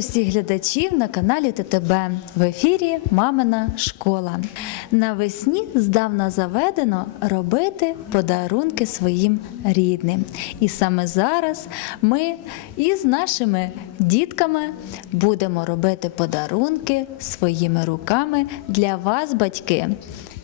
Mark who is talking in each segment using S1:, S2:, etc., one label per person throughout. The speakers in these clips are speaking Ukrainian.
S1: усіх глядачів на каналі ТТБ в ефірі Мамина школа. Навесні здавна заведено робити подарунки своїм рідним. І саме зараз ми із нашими дітками будемо робити подарунки своїми руками для вас, батьки.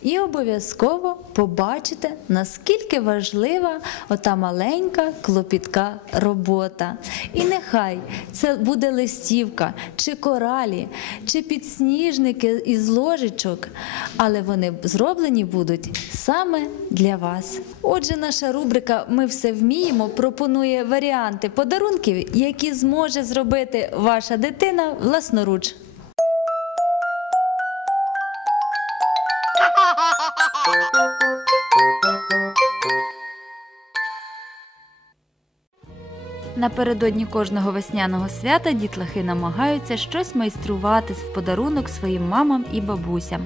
S1: І обов'язково побачите, наскільки важлива ота маленька клопітка робота. І нехай це буде листівка, чи коралі, чи підсніжники із ложечок, але вони зроблені будуть саме для вас. Отже, наша рубрика Ми все вміємо пропонує варіанти подарунків, які зможе зробити ваша дитина власноруч. Напередодні кожного весняного свята дітлахи намагаються щось майструвати в подарунок своїм мамам і бабусям.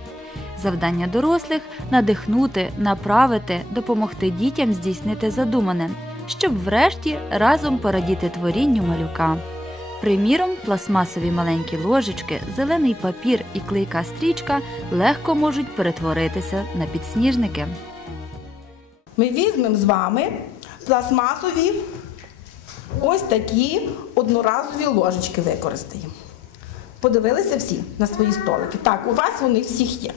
S1: Завдання дорослих надихнути, направити, допомогти дітям здійснити задумане, щоб врешті разом порадіти творінню малюка. Приміром, пластмасові маленькі ложечки, зелений папір і клейка стрічка легко можуть перетворитися на підсніжники.
S2: Ми візьмемо з вами пластмасові ось такі одноразові ложечки використаємо. Подивилися всі на свої столики. Так, у вас вони всіх є.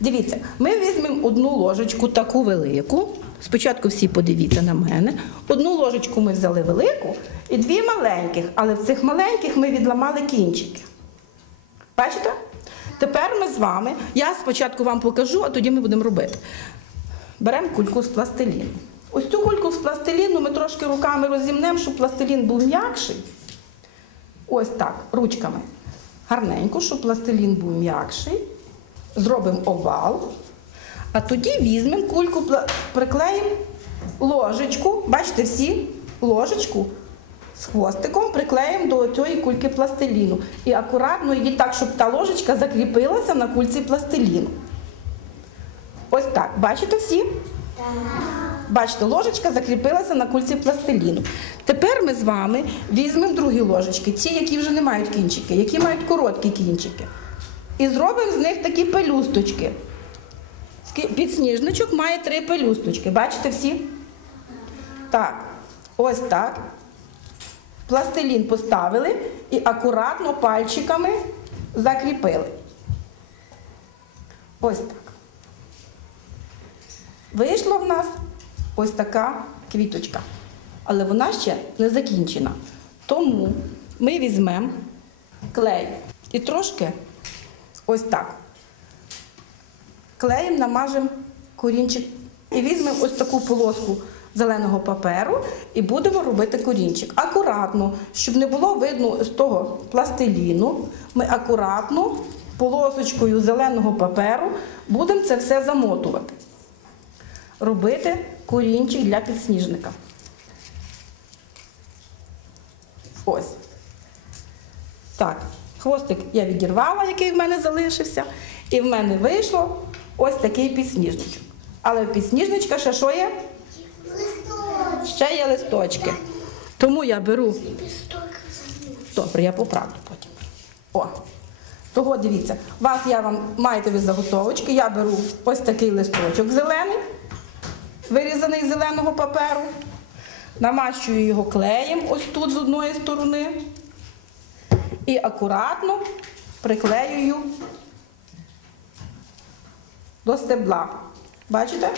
S2: Дивіться, ми візьмемо одну ложечку, таку велику. Спочатку всі подивіться на мене. Одну ложечку ми взяли велику і дві маленьких, але в цих маленьких ми відламали кінчики. Бачите? Тепер ми з вами, я спочатку вам покажу, а тоді ми будемо робити. Беремо кульку з пластиліну. Ось цю кульку з пластиліну ми трошки руками розімнемо, щоб пластилін був м'якший. Ось так, ручками. Гарненько, щоб пластилін був м'якший. Зробимо овал. А тоді візьмемо кульку, приклеїмо ложечку. Бачите, всі ложечку з хвостиком приклеїмо до цієї кульки пластиліну. І акуратно її так, щоб та ложечка закріпилася на кульці пластиліну. Ось так. Бачите всі? Бачите, ложечка закріпилася на кульці пластиліну. Тепер ми з вами візьмемо другі ложечки, ті, які вже не мають кінчики, які мають короткі кінчики. І зробимо з них такі пелюсточки. Підсніжничок має три пелюсточки. Бачите всі? Так, ось так. Пластилін поставили і акуратно пальчиками закріпили. Ось так. Вийшла в нас ось така квіточка. Але вона ще не закінчена. Тому ми візьмемо клей і трошки ось так. Клеєм намажемо корінчик і візьмемо ось таку полоску зеленого паперу і будемо робити корінчик. Акуратно, щоб не було видно з того пластиліну, ми акуратно полосочкою зеленого паперу будемо це все замотувати робити корінчик для підсніжника. Ось. Так, хвостик я відірвала, який в мене залишився, і в мене вийшло ось такий підсніжничок. Але в підсніжничка ще що є? Ще є листочки. Тому я беру. Добре, я поправлю потім. О. Того дивіться, вас я вам маєте ви заготовочки, я беру ось такий листочок зелений вирізаний з зеленого паперу. Намащую його клеєм ось тут з одної сторони. І акуратно приклеюю до стебла. Бачите?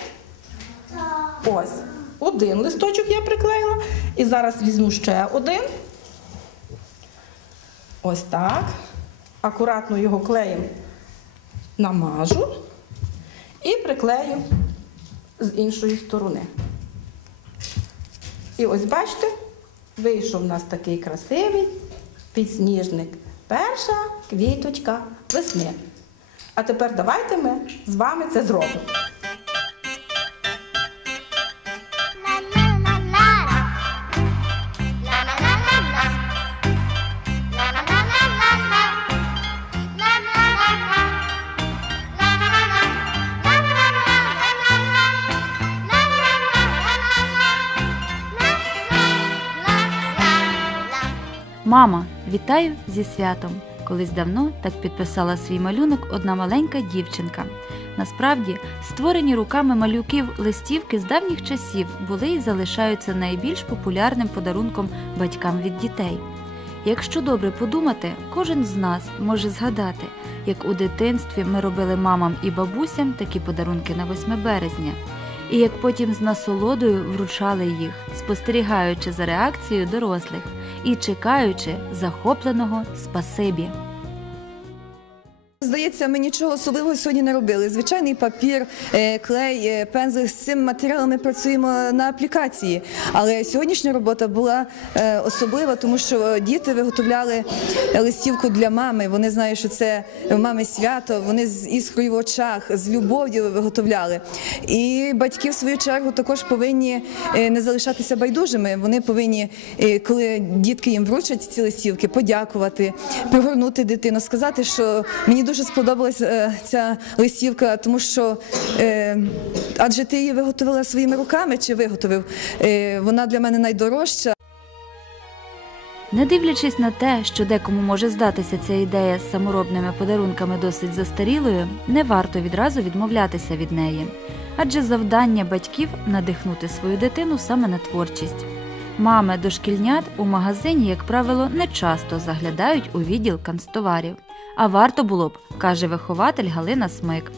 S2: Ось. Один листочок я приклеїла. І зараз візьму ще один. Ось так. Акуратно його клеєм намажу і приклею з іншої сторони. І ось бачите, вийшов у нас такий красивий підсніжник. Перша квіточка весни. А тепер давайте ми з вами це зробимо.
S3: Мама, вітаю зі святом! Колись давно так підписала свій малюнок одна маленька дівчинка. Насправді, створені руками малюків листівки з давніх часів були і залишаються найбільш популярним подарунком батькам від дітей. Якщо добре подумати, кожен з нас може згадати, як у дитинстві ми робили мамам і бабусям такі подарунки на 8 березня, і як потім з насолодою вручали їх, спостерігаючи за реакцією дорослих і чекаючи захопленого спасибі.
S4: Здається, ми нічого особливого сьогодні не робили. Звичайний папір, е, клей, е, пензель з цим матеріалом ми працюємо на аплікації. Але сьогоднішня робота була е, особлива, тому що діти виготовляли листівку для мами. Вони знають, що це мами свято. Вони з іскрою в очах, з любов'ю виготовляли. І батьки, в свою чергу, також повинні не залишатися байдужими. Вони повинні, коли дітки їм вручать ці листівки, подякувати, пригорнути дитину, сказати, що мені дуже сподобалась е, ця листівка, тому що е, адже ти її виготовила своїми руками чи виготовив. Е, вона для мене найдорожча.
S3: Не дивлячись на те, що декому може здатися ця ідея з саморобними подарунками досить застарілою, не варто відразу відмовлятися від неї. Адже завдання батьків надихнути свою дитину саме на творчість. Мами дошкільнят у магазині, як правило, не часто заглядають у відділ канцтоварів. А варто було б, каже вихователь Галина Смик.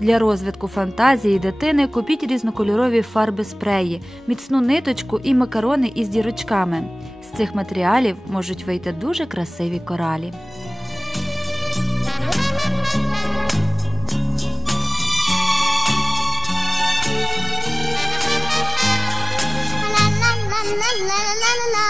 S3: Для розвитку фантазії дитини купіть різнокольорові фарби спреї, міцну ниточку і макарони із дірочками. З цих матеріалів можуть вийти дуже красиві коралі.
S5: La la la la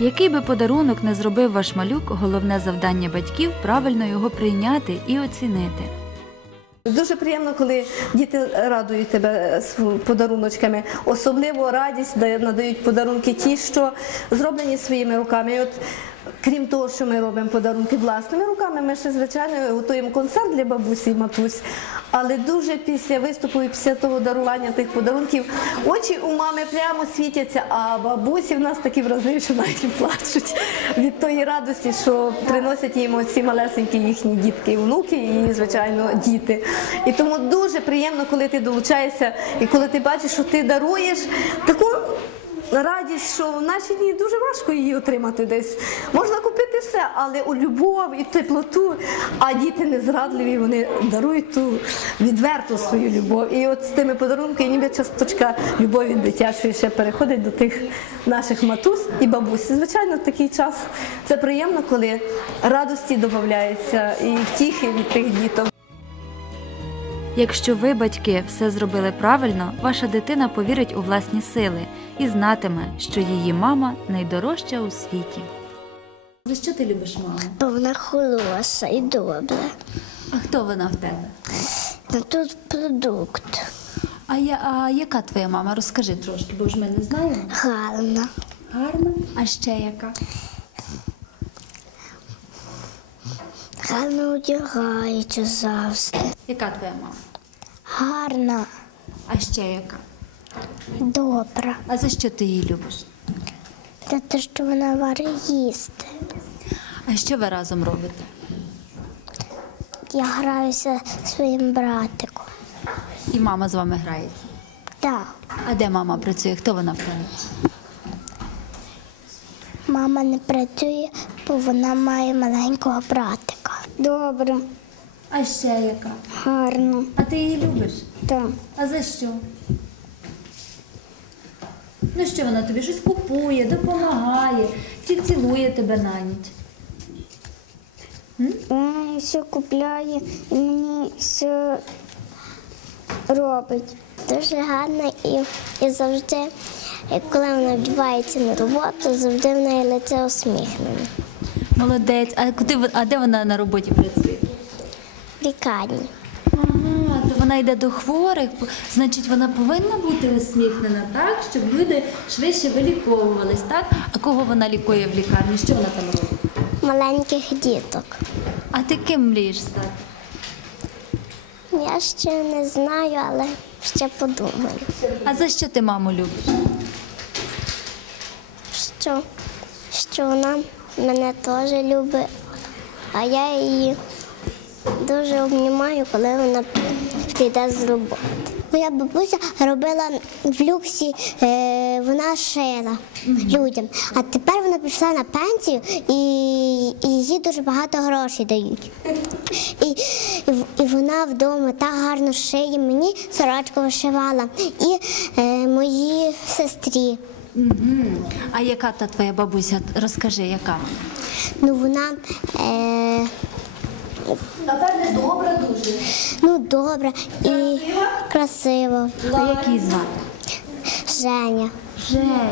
S3: Який би подарунок не зробив ваш малюк, головне завдання батьків правильно його прийняти і оцінити.
S6: Дуже приємно, коли діти радують тебе подаруночками. Особливо радість надають подарунки ті, що зроблені своїми руками. І от, крім того, що ми робимо подарунки власними руками, ми ще звичайно готуємо концерт для бабусі і матусь. Але дуже після виступу і після того дарування тих подарунків очі у мами прямо світяться, а бабусі в нас такі вразливі, що навіть плачуть від тої радості, що приносять їм оці малесенькі їхні дітки і внуки, і звичайно діти. І тому дуже приємно, коли ти долучаєшся і коли ти бачиш, що ти даруєш таку. Радість, що в наші дні дуже важко її отримати десь. Можна купити все, але у любов і теплоту, а діти не зрадливі, вони дарують ту відверту свою любов. І от з тими подарунками ніби часточка любові дитячої ще переходить до тих наших матусь і бабусь. Звичайно, такий час це приємно, коли радості додається і втіхи від тих діток.
S3: Якщо ви, батьки, все зробили правильно, ваша дитина повірить у власні сили і знатиме, що її мама найдорожча у світі. За що ти любиш маму?
S7: Бо вона хороша і добра.
S3: А хто вона в тебе?
S7: Ну тут продукт
S3: А, я, а яка твоя мама? Розкажи трошки, бо ж ми не знаємо.
S7: гарна.
S3: Гарна. А ще яка?
S7: Гарно одягається завжди.
S3: Яка твоя мама?
S7: Гарна,
S3: А ще яка?
S7: добра.
S3: А за що ти її любиш?
S7: За те, що вона варить їсти.
S3: А що ви разом робите?
S7: Я граюся зі своїм братиком.
S3: І мама з вами грається.
S7: Так,
S3: А де мама працює? Хто вона тебе?
S7: мама не працює, бо вона має маленького братика. Добре,
S3: А ще яка?
S7: гарно.
S3: А ти її любиш?
S7: Так.
S3: А за що? Ну що вона тобі щось купує, допомагає, чи цілує тебе на ніч?
S7: Вона все купляє і мені все робить. Дуже гарно і, і завжди І коли вона вдівається на роботу, завжди в неї лице усміхнене.
S1: Молодець. А куди ви- а де вона на роботі працює?
S7: Лікарні.
S1: Ага, то вона йде до хворих, значить вона повинна бути усміхнена, так? Щоб люди швидше виліковувались, так? А кого вона лікує в лікарні? Що вона там робить?
S7: Маленьких діток.
S1: А ти ким мрієш стати?
S7: Я ще не знаю, але ще подумаю.
S1: А за що ти маму любиш?
S7: Що, що вона мене теж любить, а я її дуже обнімаю, коли вона прийде з роботи. Моя бабуся робила в люксі, е, вона шила людям. А тепер вона пішла на пенсію і, їй дуже багато грошей дають. І, і, вона вдома так гарно шиє мені сорочку вишивала і е, моїй сестрі.
S1: А яка та твоя бабуся? Розкажи, яка?
S7: Ну вона е,
S6: Напевне, добра дуже.
S7: ну добра і красива.
S1: А який звати?
S7: Женя.
S1: Женя.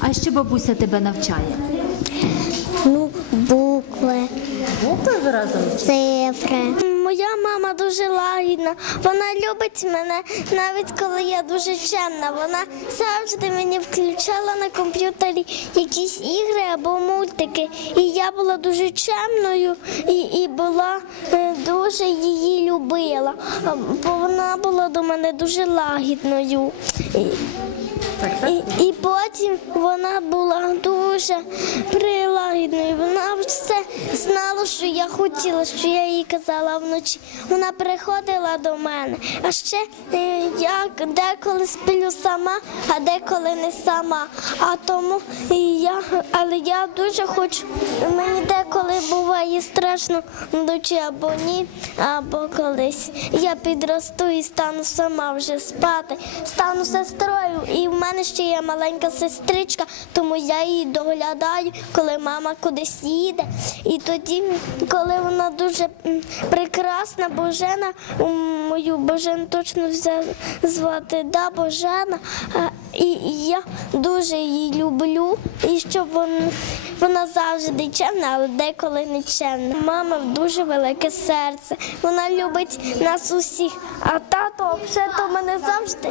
S1: А що бабуся тебе навчає?
S7: Ну, букви,
S1: Букви ви разом?
S7: цифри. Моя мама дуже лагідна. Вона любить мене навіть коли я дуже чемна. Вона завжди мені включала на комп'ютері якісь ігри або мультики. І я була дуже чемною і, і була е, дуже її любила. Бо вона була до мене дуже лагідною. І, і, і потім вона була дуже прилагідною. Знала, що я хотіла, що я їй казала вночі. Вона приходила до мене. А ще е, я деколи сплю сама, а деколи не сама. А тому я, але я дуже хочу. Мені деколи буває страшно вночі або ні, або колись. Я підросту і стану сама вже спати, стану сестрою. І в мене ще є маленька сестричка, тому я її доглядаю, коли мама кудись їде. І тоді, коли вона дуже прекрасна, Божена, мою Божену точно звати да, Божена. І я дуже її люблю, і щоб вон- вона завжди чемна, але деколи не чемна. Мама дуже велике серце. Вона любить нас усіх. А тато взагалі мене завжди,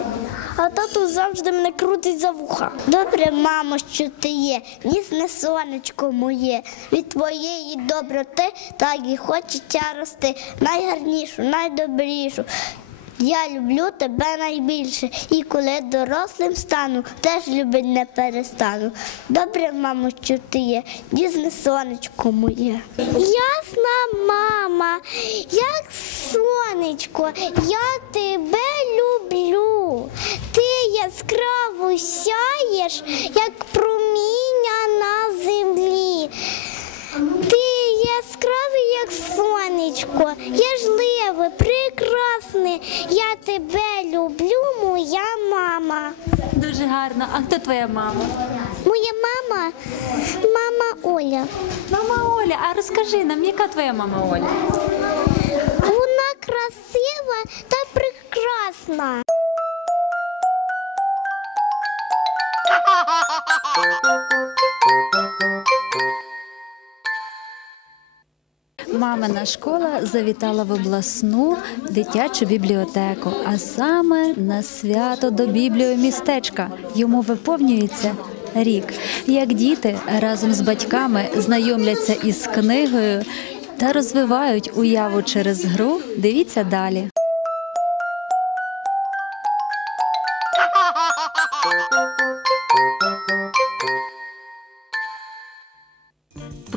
S7: а тато завжди мене крутить за вуха. Добре, мамо, що ти є, ніжне сонечко моє. Від твоєї доброти так і хочеться рости. Найгарнішу, найдобрішу. Я люблю тебе найбільше, і коли дорослим стану, теж любить не перестану. Добре, мамо, що ти є, дізне сонечко моє. Ясна мама, як сонечко, я тебе люблю. Ти яскраво сяєш, як проміння на землі. Ти яскравий, як сонечко, яжливе, прекрасне. Я тебе люблю, моя мама.
S1: Дуже гарно. А хто твоя мама?
S7: Моя мама, мама Оля.
S1: Мама Оля, а розкажи нам, яка твоя мама Оля?
S7: Вона красива та прекрасна.
S1: Мамина школа завітала в обласну дитячу бібліотеку, а саме на свято до бібліомістечка. Йому виповнюється рік. Як діти разом з батьками знайомляться із книгою та розвивають уяву через гру. Дивіться далі.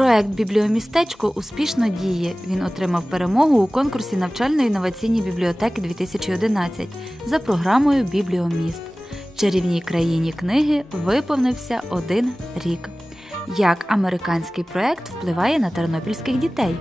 S3: Проект Бібліомістечко успішно діє. Він отримав перемогу у конкурсі навчально-інноваційні бібліотеки 2011 за програмою Бібліоміст. Чарівній країні книги виповнився один рік. Як американський проект впливає на тернопільських дітей?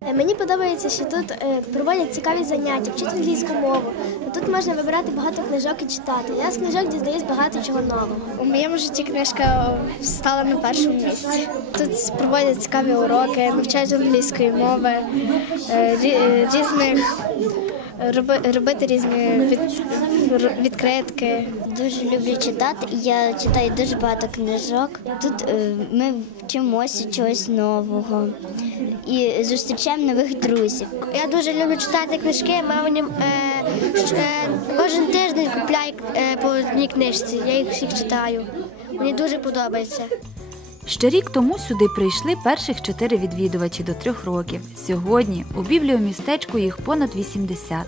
S8: Е, Мені подобається, що тут е, проводять цікаві заняття, вчать англійську мову. Тут можна вибирати багато книжок і читати. Я з книжок дізнаюсь багато чого нового.
S9: У моєму житті книжка стала на першому місці. Тут проводять цікаві уроки, навчають англійської мови, е, е, різних роби- робити різні від, відкритки.
S7: Дуже люблю читати. Я читаю дуже багато книжок. Тут е, ми вчимося чогось нового і зустрічаємо нових друзів. Я дуже люблю читати книжки. Мама кожен тиждень купляє е, по одній книжці. Я їх всіх читаю. Мені дуже подобається.
S3: Ще рік тому сюди прийшли перших чотири відвідувачі до трьох років. Сьогодні у бібліомістечку їх понад 80.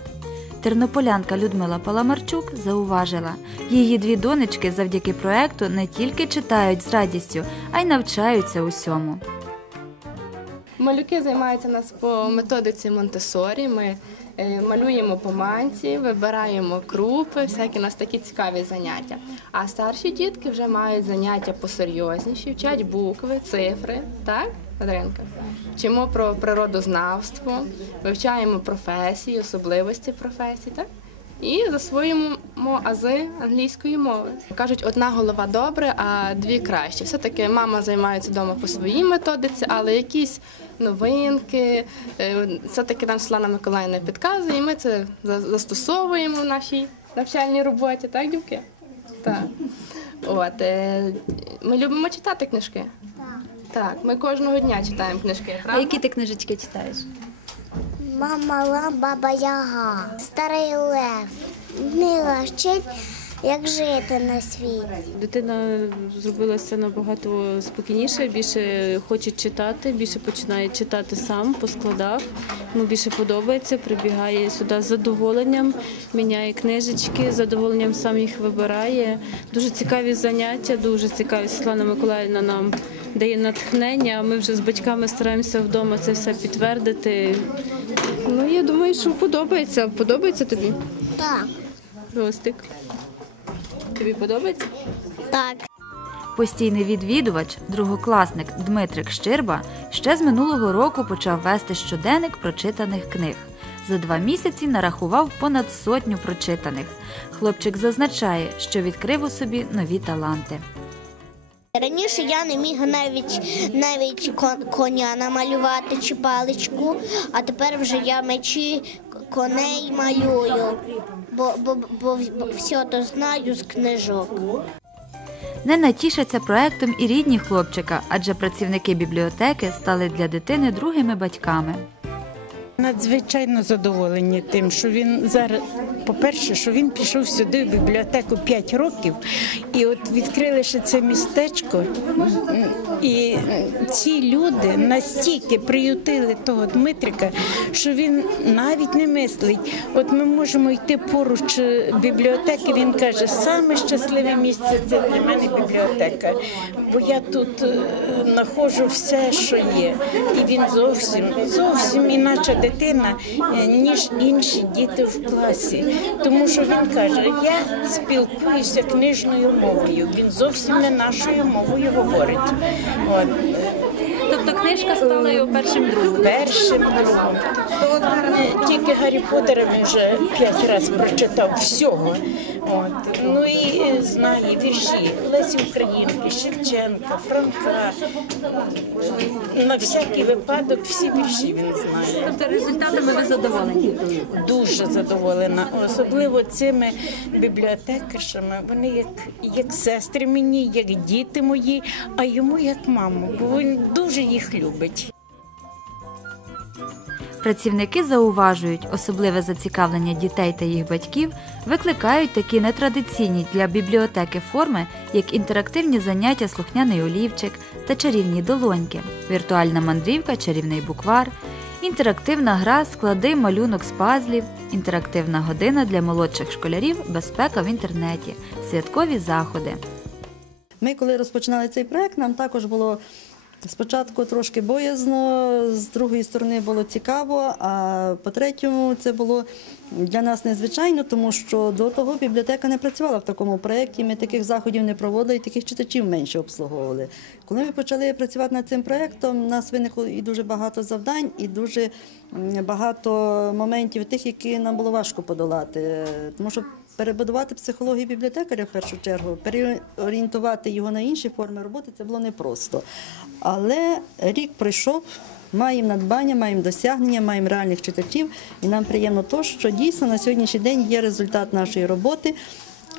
S3: Тернополянка Людмила Паламарчук зауважила, її дві донечки завдяки проекту не тільки читають з радістю, а й навчаються усьому.
S10: Малюки займаються у нас по методиці Монтесорі. Ми малюємо по манці, вибираємо крупи, всякі у нас такі цікаві заняття. А старші дітки вже мають заняття посерйозніші, вчать букви, цифри, так, Адринка? Вчимо про природознавство, вивчаємо професії, особливості професій, так? І засвоюємо ази англійської мови. Кажуть, одна голова добре, а дві краще. Все-таки мама займається вдома по своїй методиці, але якісь новинки, е, все-таки нам Світлана Миколаївна підказує, і ми це застосовуємо в нашій навчальній роботі, так, дівки? Так. От, е, ми любимо читати книжки. Так, ми кожного дня читаємо книжки. Правда?
S1: ти книжечки читаєш?
S7: Мама ла, баба Яга, старий лев. Мила вчить, як жити на світі.
S11: Дитина зробилася набагато спокійніше, більше хоче читати, більше починає читати сам по складах. Йому більше подобається, прибігає сюди з задоволенням, міняє книжечки, з задоволенням сам їх вибирає. Дуже цікаві заняття, дуже цікаві. Світлана Миколаївна нам дає натхнення. а Ми вже з батьками стараємося вдома це все підтвердити. Ну я думаю, що подобається. Подобається тобі?
S7: Так.
S11: Ростик. Тобі подобається?
S7: Так.
S3: Постійний відвідувач, другокласник Дмитрик Щирба, ще з минулого року почав вести щоденник прочитаних книг. За два місяці нарахував понад сотню прочитаних. Хлопчик зазначає, що відкрив у собі нові таланти.
S7: Раніше я не міг навіть навіть коня намалювати чи паличку, а тепер вже я мечі коней малюю, бо, бо, бо, бо все то знаю з книжок.
S3: Не натішаться проектом і рідні хлопчика, адже працівники бібліотеки стали для дитини другими батьками.
S12: Надзвичайно задоволені тим, що він зараз, по-перше, що він пішов сюди в бібліотеку 5 років, і от відкрили ще це містечко. І ці люди настільки приютили того Дмитрика, що він навіть не мислить. От ми можемо йти поруч е, бібліотеки. Він каже, саме щасливе місце це для мене бібліотека, бо я тут е, знаходжу все, що є. І він зовсім зовсім іначе дитина, е, ніж інші діти в класі. Тому що він каже, я спілкуюся книжною мовою. Він зовсім не нашою мовою говорить. От.
S3: Тобто книжка стала його першим другом.
S12: Першим другом. Тільки Гаррі Поттера він вже п'ять разів прочитав всього. От. Ну і е, знає вірші Лесі Українки, Шевченка, Франка. На всякий випадок всі вірші він знає.
S3: Тобто результатами ви задоволені.
S12: Дуже задоволена, особливо цими бібліотекаршами. Вони як, як сестри мені, як діти мої, а йому як маму, бо він дуже їх любить.
S3: Працівники зауважують, особливе зацікавлення дітей та їх батьків викликають такі нетрадиційні для бібліотеки форми, як інтерактивні заняття слухняний олівчик та чарівні долоньки, віртуальна мандрівка, чарівний буквар, інтерактивна гра склади малюнок з пазлів, інтерактивна година для молодших школярів, безпека в інтернеті, святкові заходи.
S13: Ми, коли розпочинали цей проект, нам також було спочатку трошки боязно, з другої сторони було цікаво, а по-третьому, це було для нас незвичайно, тому що до того бібліотека не працювала в такому проєкті, ми таких заходів не проводили, і таких читачів менше обслуговували. Коли ми почали працювати над цим проєктом, у нас виникло і дуже багато завдань, і дуже багато моментів тих, які нам було важко подолати. Тому що перебудувати психологію бібліотекаря в першу чергу, переорієнтувати його на інші форми роботи це було непросто. Але рік пройшов, маємо надбання, маємо досягнення, маємо реальних читачів. І нам приємно то, що дійсно на сьогоднішній день є результат нашої роботи.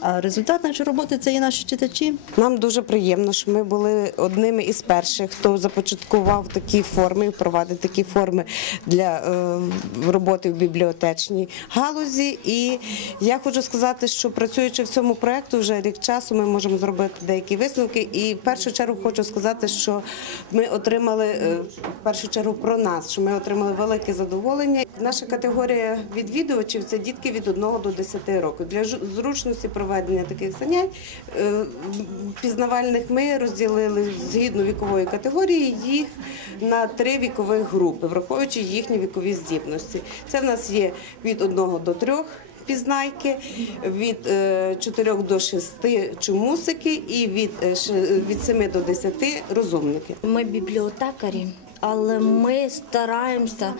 S13: А результат нашої роботи це і наші читачі.
S14: Нам дуже приємно, що ми були одними із перших, хто започаткував такі форми, впровадив такі форми для е, роботи в бібліотечній галузі. І я хочу сказати, що працюючи в цьому проєкту вже рік часу, ми можемо зробити деякі висновки. І в першу чергу хочу сказати, що ми отримали е, в першу чергу про нас, що ми отримали велике задоволення. Наша категорія відвідувачів це дітки від 1 до 10 років. Для зручності проведення таких занять е, пізнавальних ми розділили згідно вікової категорії їх на три вікових групи, враховуючи їхні вікові здібності. Це в нас є від 1 до 3 пізнайки, від 4 до 6 чумусики і від, е, від 7 до 10 розумники.
S15: Ми бібліотекарі, але ми стараємося,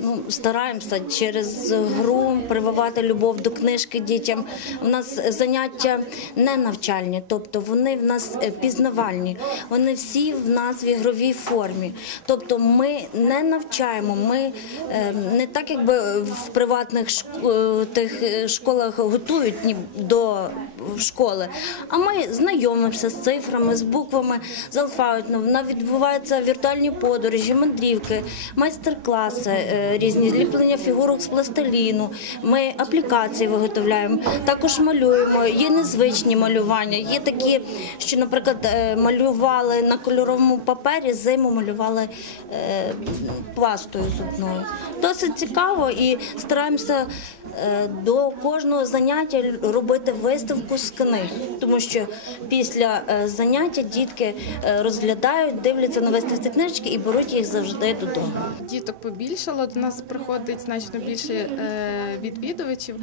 S15: ну стараємося через гру прививати любов до книжки дітям. У нас заняття не навчальні, тобто вони в нас е, пізнавальні. Вони всі в нас в ігровій формі. Тобто ми не навчаємо. Ми е, не так, якби в приватних е, тих е, школах готують до школи, а ми знайомимося з цифрами, з буквами, з алфавітом. У нас відбуваються віртуальні подорожі, мандрівки, майстер-класи, е, різні зліплення фігурок з пластиліну. Ми аплікації виготовляємо, також малюємо. Є незвичні малювання. Є такі, що, наприклад, е, малювали на кольоровому папері, зиму малювали е, пастою зубною. Досить цікаво і стараємося до кожного заняття робити виставку з книг, тому що після е, заняття дітки е, розглядають, дивляться на виставці книжки і беруть їх завжди додому.
S16: Діток побільшало, до нас приходить значно більше е, відвідувачів.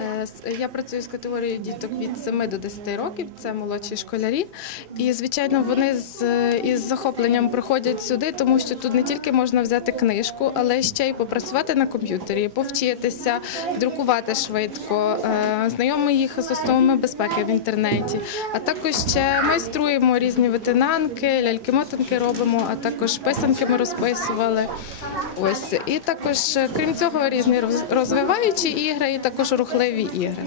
S16: Е, Я працюю з категорією діток від 7 до 10 років, це молодші школярі. І, звичайно, вони з із захопленням приходять сюди, тому що тут не тільки можна взяти книжку, але ще й попрацювати на комп'ютері, повчитися, друкувати швидко, е, знайомимо їх з основами безпеки в інтернеті. А також ще майструємо різні витинанки, ляльки-мотанки робимо, а також писанки ми розписували. Ось і також, е, крім цього, різні розвиваючі ігри і також рухливі ігри.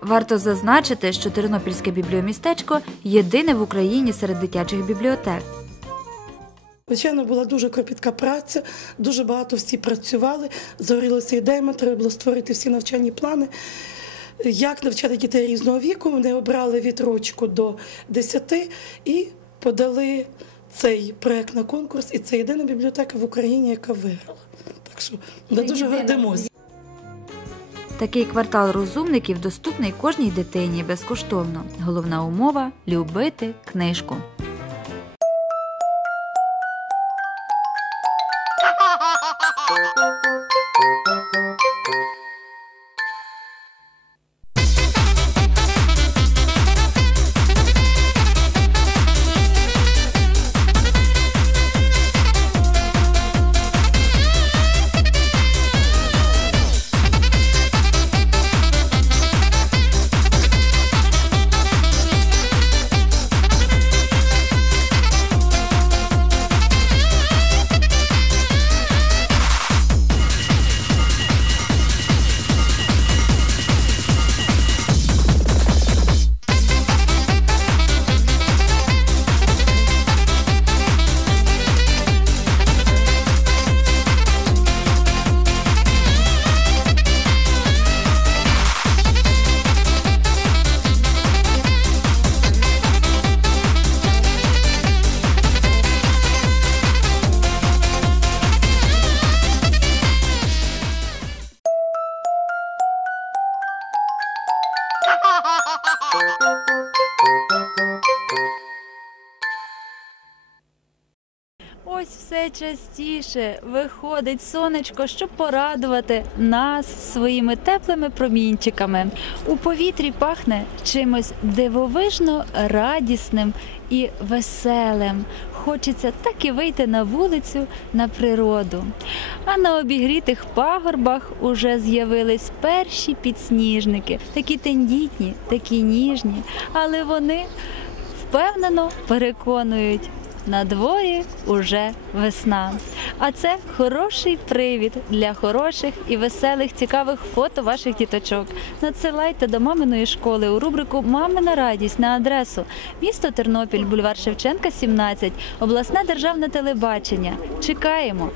S1: Варто зазначити, що Тернопільське бібліомістечко єдине в Україні серед дитячих бібліотек.
S17: Звичайно, була дуже кропітка праця, дуже багато всі працювали, загорілися ідеями, треба було створити всі навчальні плани. Як навчати дітей різного віку, вони обрали від рочку до 10 і подали цей проект на конкурс. І це єдина бібліотека в Україні, яка виграла. Так що ми дуже гордимося.
S1: Такий квартал розумників доступний кожній дитині безкоштовно. Головна умова любити книжку. Частіше виходить сонечко, щоб порадувати нас своїми теплими промінчиками. У повітрі пахне чимось дивовижно радісним і веселим. Хочеться так і вийти на вулицю на природу. А на обігрітих пагорбах уже з'явились перші підсніжники, такі тендітні, такі ніжні, але вони впевнено переконують. На дворі уже весна. А це хороший привід для хороших і веселих, цікавих фото ваших діточок. Надсилайте до маминої школи у рубрику Мамина радість на адресу місто Тернопіль, бульвар Шевченка, 17, обласне державне телебачення. Чекаємо.